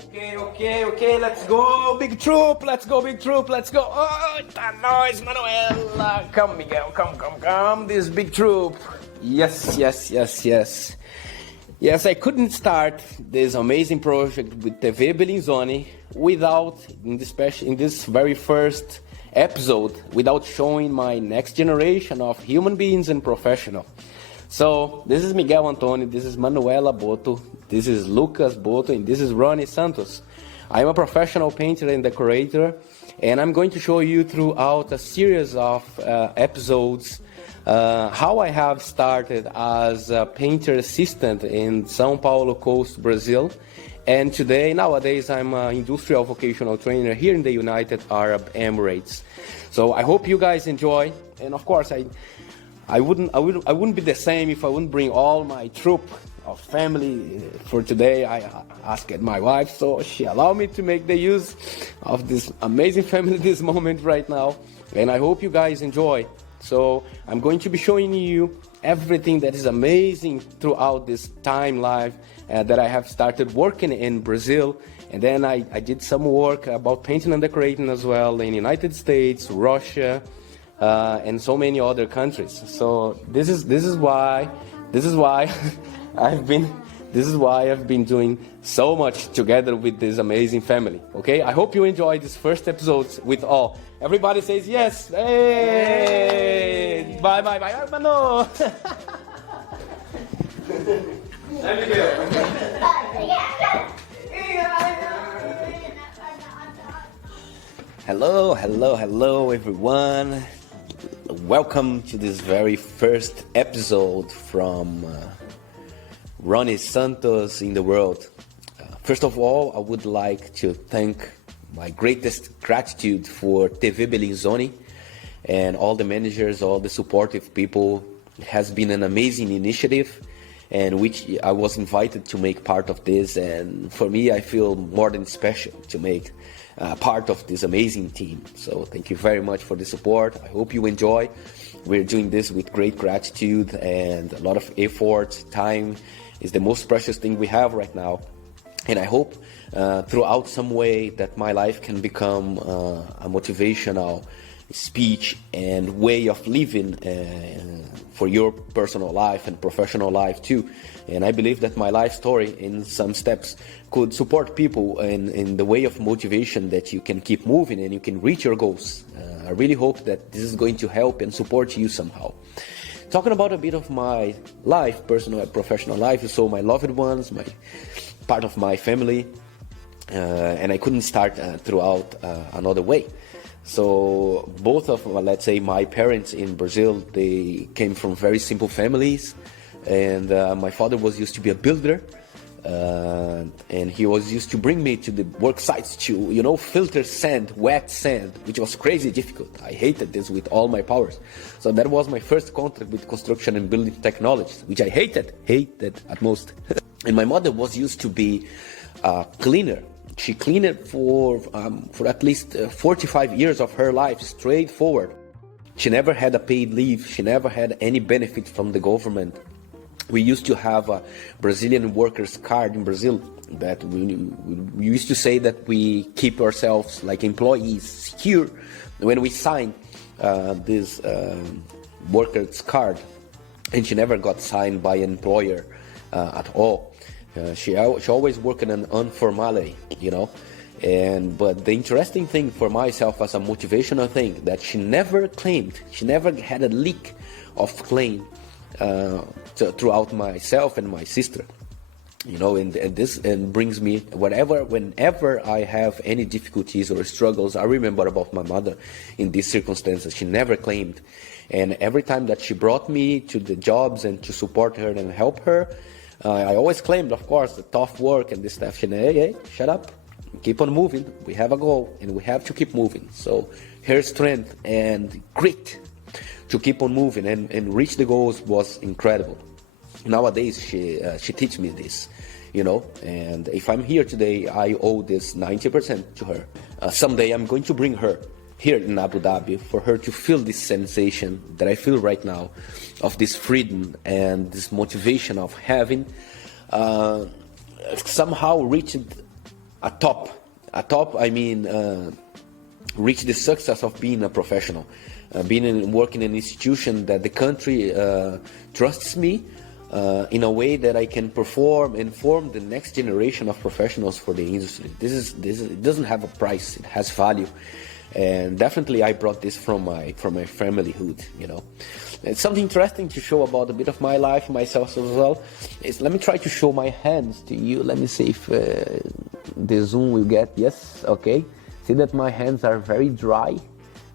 Okay, let's go, big troop, let's go. Oh, that noise, Manuela. Come, Miguel, come, this big troop. Yes. Yes, I couldn't start this amazing project with TV Bellinzoni without, in this very first episode, without showing my next generation of human beings and professional. So, this is Miguel Antoni, this is Manuela Boto, this is Lucas Boto, and this is Ronie Santos. I'm a professional painter and decorator, and I'm going to show you throughout a series of episodes how I have started as a painter assistant in São Paulo coast, Brazil. And nowadays, I'm an industrial vocational trainer here in the United Arab Emirates. So I hope you guys enjoy, and of course, I wouldn't be the same if I wouldn't bring all my troop of family for today. I asked my wife, so she allowed me to make the use of this amazing family this moment right now, and I hope you guys enjoy. So I'm going to be showing you everything that is amazing throughout this time life that I have started working in Brazil, and then I did some work about painting and decorating as well in United States, Russia, and so many other countries. So this is why I've been doing so much together with this amazing family. Okay, I hope you enjoy this first episode with all. Everybody says yes. Hey, bye, Mano. Hello, everyone. Welcome to this very first episode from Ronie Santos in the world. First of all, I would like to thank my greatest gratitude for TV Bellinzoni and all the managers, all the supportive people. It has been an amazing initiative, and which I was invited to make part of this, and for me, I feel more than special to make part of this amazing team. So thank you very much for the support. I hope you enjoy. We're doing this with great gratitude and a lot of effort. Time is the most precious thing we have right now, and I hope throughout some way that my life can become a motivational speech and way of living for your personal life and professional life too. And I believe that my life story in some steps could support people in the way of motivation that you can keep moving and you can reach your goals. I really hope that this is going to help and support you somehow. Talking about a bit of my life, personal and professional life, so my loved ones, my part of my family, and I couldn't start throughout another way. So both of, let's say, my parents in Brazil, they came from very simple families, and my father was used to be a builder, and he was used to bring me to the work sites to, filter sand, wet sand, which was crazy difficult. I hated this with all my powers. So that was my first contact with construction and building technologies, which I hated at most. And my mother was used to be a cleaner. She cleaned it for at least 45 years of her life, straightforward. She never had a paid leave. She never had any benefit from the government. We used to have a Brazilian workers card in Brazil that we used to say that we keep ourselves like employees secure when we sign this workers card. And she never got signed by an employer at all. She always worked in an informality, but the interesting thing for myself as a motivational thing that she never claimed, she never had a leak of claim throughout myself and my sister, and this brings me whenever I have any difficulties or struggles, I remember about my mother in these circumstances. She never claimed, and every time that she brought me to the jobs and to support her and help her, I always claimed, of course, the tough work and this stuff. She said, hey, shut up, keep on moving. We have a goal and we have to keep moving. So her strength and grit to keep on moving and reach the goals was incredible. Nowadays, she teaches me this, and if I'm here today, I owe this 90% to her. Someday I'm going to bring her here in Abu Dhabi for her to feel this sensation that I feel right now of this freedom and this motivation of having somehow reached a top, I mean, reach the success of being a professional, working in an institution that the country trusts me in a way that I can perform and form the next generation of professionals for the industry. It doesn't have a price; it has value, and definitely I brought this from my familyhood. It's something interesting to show about a bit of my life, myself as well. Let me try to show my hands to you. Let me see if the zoom will get. Yes, okay. See that my hands are very dry.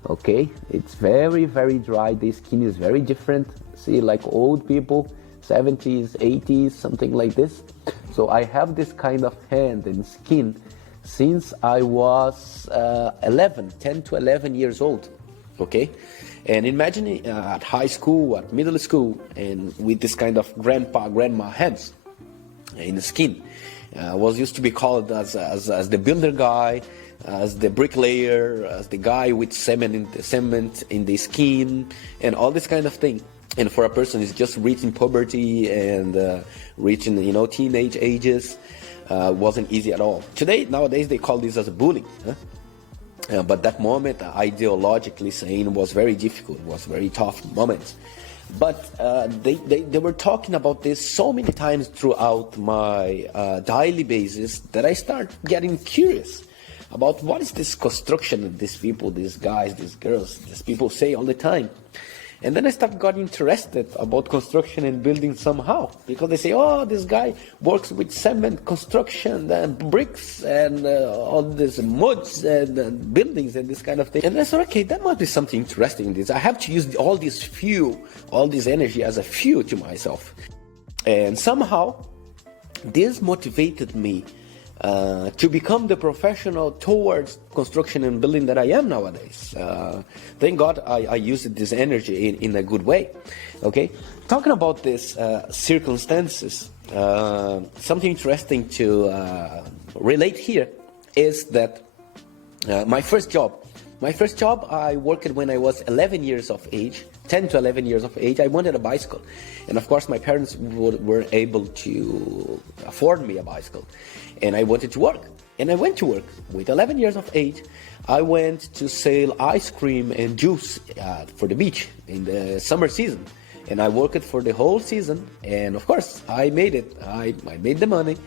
Okay, it's very, very dry. The skin is very different. See, like old people, 70s, 80s, something like this. So I have this kind of hand and skin since I was 10 to 11 years old. Okay, and imagine at high school, at middle school, and with this kind of grandma hands in the skin. Was used to be called as the builder guy, as the bricklayer, as the guy with cement in the skin, and all this kind of thing. And for a person who's just reaching puberty and reaching teenage ages, wasn't easy at all. Nowadays they call this as bullying. But that moment, ideologically saying, was very difficult, was very tough moment. But they were talking about this so many times throughout my daily basis that I start getting curious about what is this construction that these people, these guys, these girls, these people say all the time. And then I got interested about construction and building somehow, because they say, oh, this guy works with cement construction and bricks and all this muds and buildings and this kind of thing. And I thought, okay, that must be something interesting in this. I have to use all this energy as a fuel to myself. And somehow this motivated me to become the professional towards construction and building that I am nowadays. Thank God I used this energy in a good way. Okay, talking about this circumstances, something interesting to relate here is that my first job, I worked when I was 11 years of age, 10 to 11 years of age. I wanted a bicycle. And of course, my parents were able to afford me a bicycle. And I wanted to work. And I went to work. With 11 years of age, I went to sell ice cream and juice for the beach in the summer season. And I worked for the whole season. And of course, I made it. I made the money.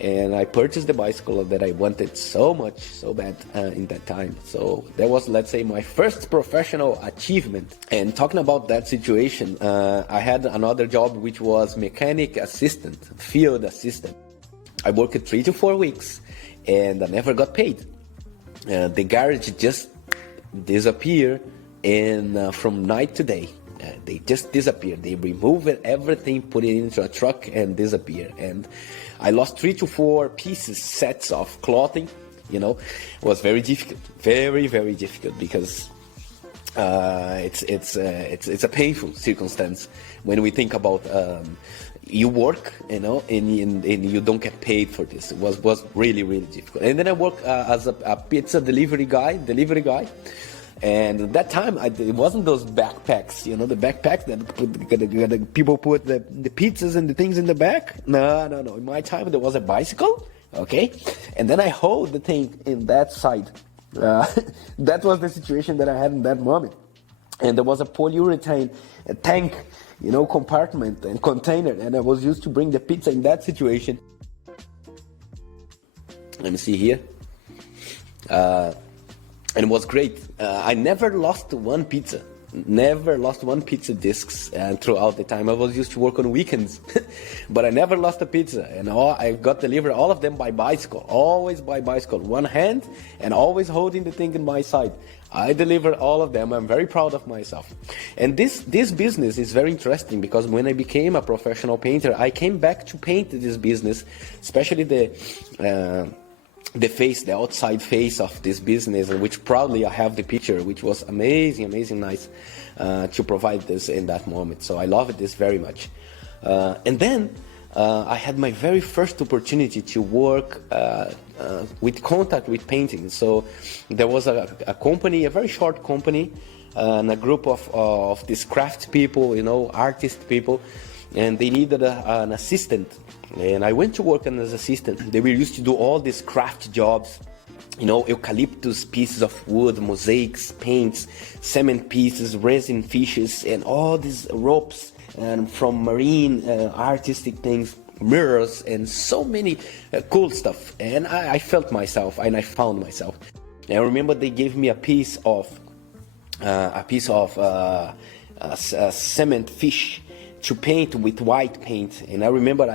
And I purchased the bicycle that I wanted so much, so bad in that time. So that was, let's say, my first professional achievement. And talking about that situation, I had another job which was mechanic assistant, field assistant. I worked 3 to 4 weeks and I never got paid. The garage just disappeared from night to day. They just disappeared. They removed everything, put it into a truck and disappeared. And I lost 3 to 4 sets of clothing. It was very difficult, very, very difficult, because it's a painful circumstance when we think about you work, and you don't get paid for this. It was really, really difficult. And then I worked as a pizza delivery guy. And at that time, it wasn't those backpacks, the backpacks that people put the pizzas and the things in the back. No. In my time, there was a bicycle, okay? And then I hold the thing in that side. That was the situation that I had in that moment. And there was a polyurethane tank, compartment and container. And I was used to bring the pizza in that situation. Let me see here. And it was great. I never lost one pizza. Never lost one pizza discs throughout the time. I was used to work on weekends. But I never lost a pizza. And I got delivered all of them by bicycle. Always by bicycle. One hand and always holding the thing in my side. I delivered all of them. I'm very proud of myself. And this business is very interesting, because when I became a professional painter, I came back to paint this business, especially the outside face of this business, which proudly I have the picture, which was amazing, nice to provide this in that moment. So I loved this very much. And then I had my very first opportunity to work with contact with painting. So there was a company, a very short company, and a group of these craft people, artist people. and they needed an assistant, and I went to work as an assistant. They were used to do all these craft jobs, you know, eucalyptus pieces of wood, mosaics, paints, cement pieces, resin fishes, and all these ropes, and from marine artistic things, mirrors, and so many cool stuff. And I felt myself, and I found myself. And I remember they gave me a piece of cement fish to paint with white paint. And I remember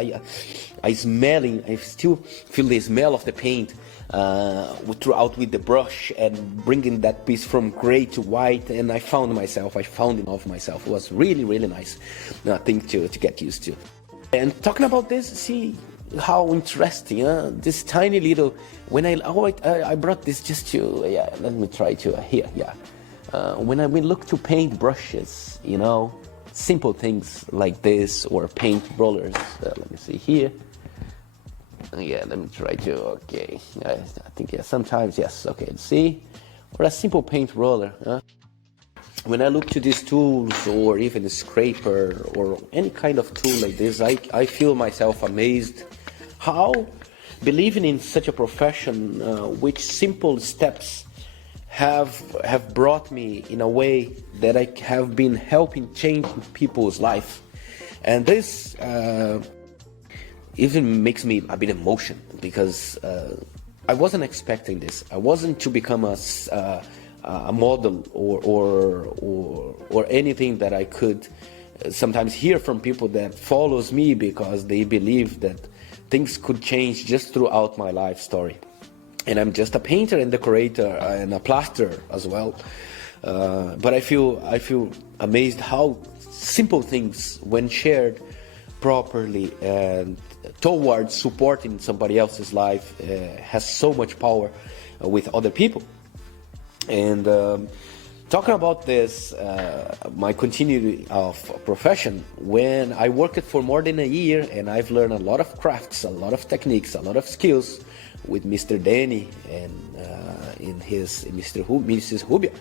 I still feel the smell of the paint throughout with the brush and bringing that piece from gray to white. And I found myself. It was really, really nice thing to get used to. And talking about this, see how interesting, this tiny little, when I brought this just to, let me try to, when I look to paint brushes, you know, simple things like this, or paint rollers, let me see here, let me try to, okay, I think, sometimes, yes, okay, see, or a simple paint roller, when I look to these tools, or even a scraper, or any kind of tool like this, I feel myself amazed how believing in such a profession, which simple steps have brought me in a way that I have been helping change people's life. And this even makes me a bit emotional, because I wasn't expecting this. I wasn't to become a model or anything that I could sometimes hear from people that follows me, because they believe that things could change just throughout my life story. And I'm just a painter and decorator and a plasterer as well. But I feel amazed how simple things, when shared properly and towards supporting somebody else's life, has so much power with other people. And talking about this, my continuity of profession, when I worked for more than a year, and I've learned a lot of crafts, a lot of techniques, a lot of skills with Mr. Danny and Mrs. Rubia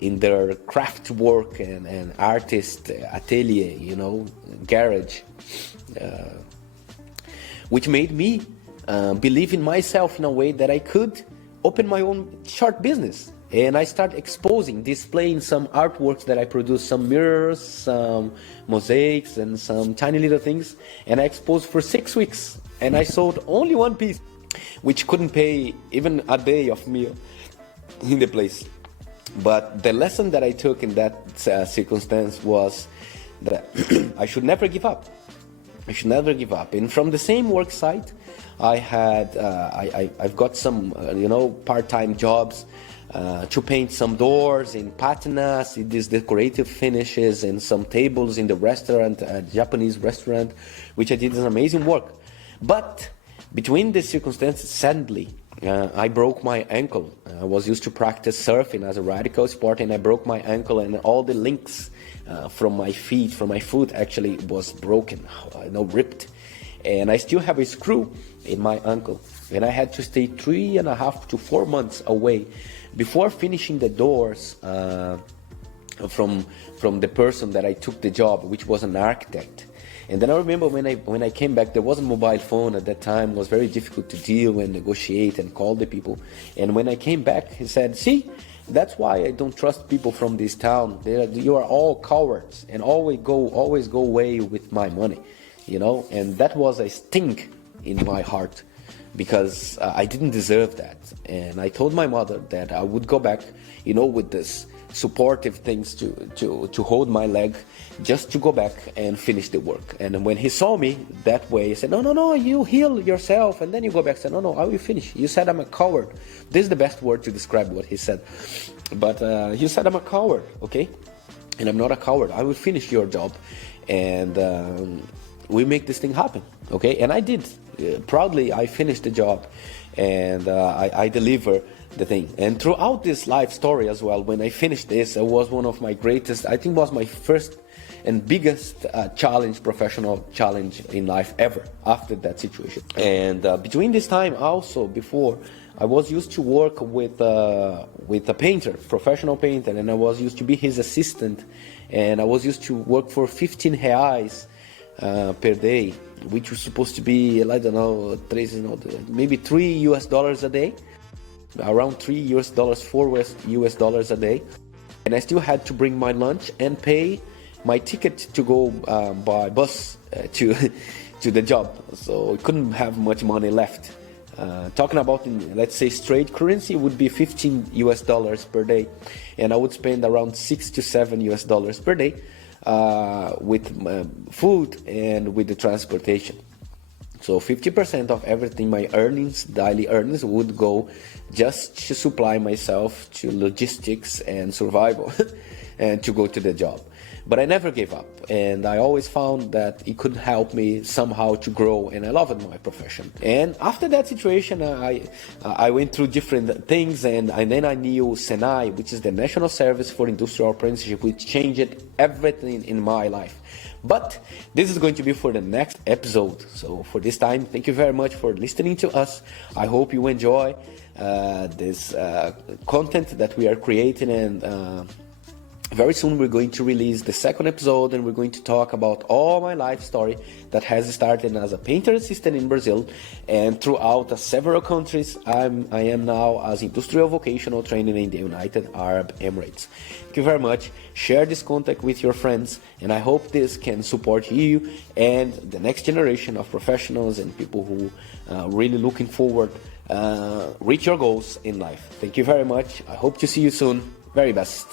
in their craft work and artist atelier, you know, garage, which made me believe in myself in a way that I could open my own short business. And I start displaying some artworks that I produced, some mirrors, some mosaics, and some tiny little things. And I exposed for 6 weeks. And I sold only one piece, which couldn't pay even a day of meal in the place. But the lesson that I took in that circumstance was that I should never give up. I should never give up. And from the same work site, I've got some, part-time jobs to paint some doors in patinas, these decorative finishes, and some tables in the restaurant, Japanese restaurant, which I did an amazing work. But between the circumstances, sadly, I broke my ankle. I was used to practice surfing as a radical sport, and I broke my ankle, and all the links from my foot actually was broken, ripped. And I still have a screw in my ankle, and I had to stay 3.5 to 4 months away before finishing the doors from the person that I took the job, which was an architect. And then I remember when I came back, there wasn't a mobile phone at that time. It was very difficult to deal and negotiate and call the people. And when I came back, he said, "See, that's why I don't trust people from this town. You are all cowards and always go away with my money." And that was a sting in my heart, because I didn't deserve that. And I told my mother that I would go back, with this supportive things to hold my leg, just to go back and finish the work. And when he saw me that way, he said, no, you heal yourself and then you go back. I said, no, I will finish. You said I'm a coward. This is the best word to describe what he said. But you said I'm a coward, okay? And I'm not a coward. I will finish your job. And we make this thing happen, okay? And I did. Proudly, I finished the job, and I deliver the thing. And throughout this life story as well, when I finished this, it was one of my greatest, I think was my first and biggest challenge, professional challenge in life ever after that situation. And between this time, also before, I was used to work with a painter, professional painter, and I was used to be his assistant, and I was used to work for 15 reais per day, which was supposed to be, I don't know, maybe $3 a day, around $3, $4 a day. And I still had to bring my lunch and pay my ticket to go by bus to the job. So I couldn't have much money left. Talking about, let's say, straight currency, it would be $15 per day, and I would spend around $6 to $7 per day with food and with the transportation. So 50% of everything, my earnings, daily earnings, would go just to supply myself to logistics and survival and to go to the job. But I never gave up, and I always found that it could help me somehow to grow, and I loved my profession. And after that situation, I went through different things, and then I knew SENAI, which is the National Service for Industrial Apprenticeship, which changed everything in my life. But this is going to be for the next episode. So for this time, thank you very much for listening to us. I hope you enjoy this content that we are creating, and very soon we're going to release the second episode, and we're going to talk about all my life story that has started as a painter assistant in Brazil, and throughout several countries I am now as industrial vocational training in the United Arab Emirates. Thank you very much. Share this contact with your friends, and I hope this can support you and the next generation of professionals and people who really looking forward reach your goals in life. Thank you very much. I hope to see you soon. Very best.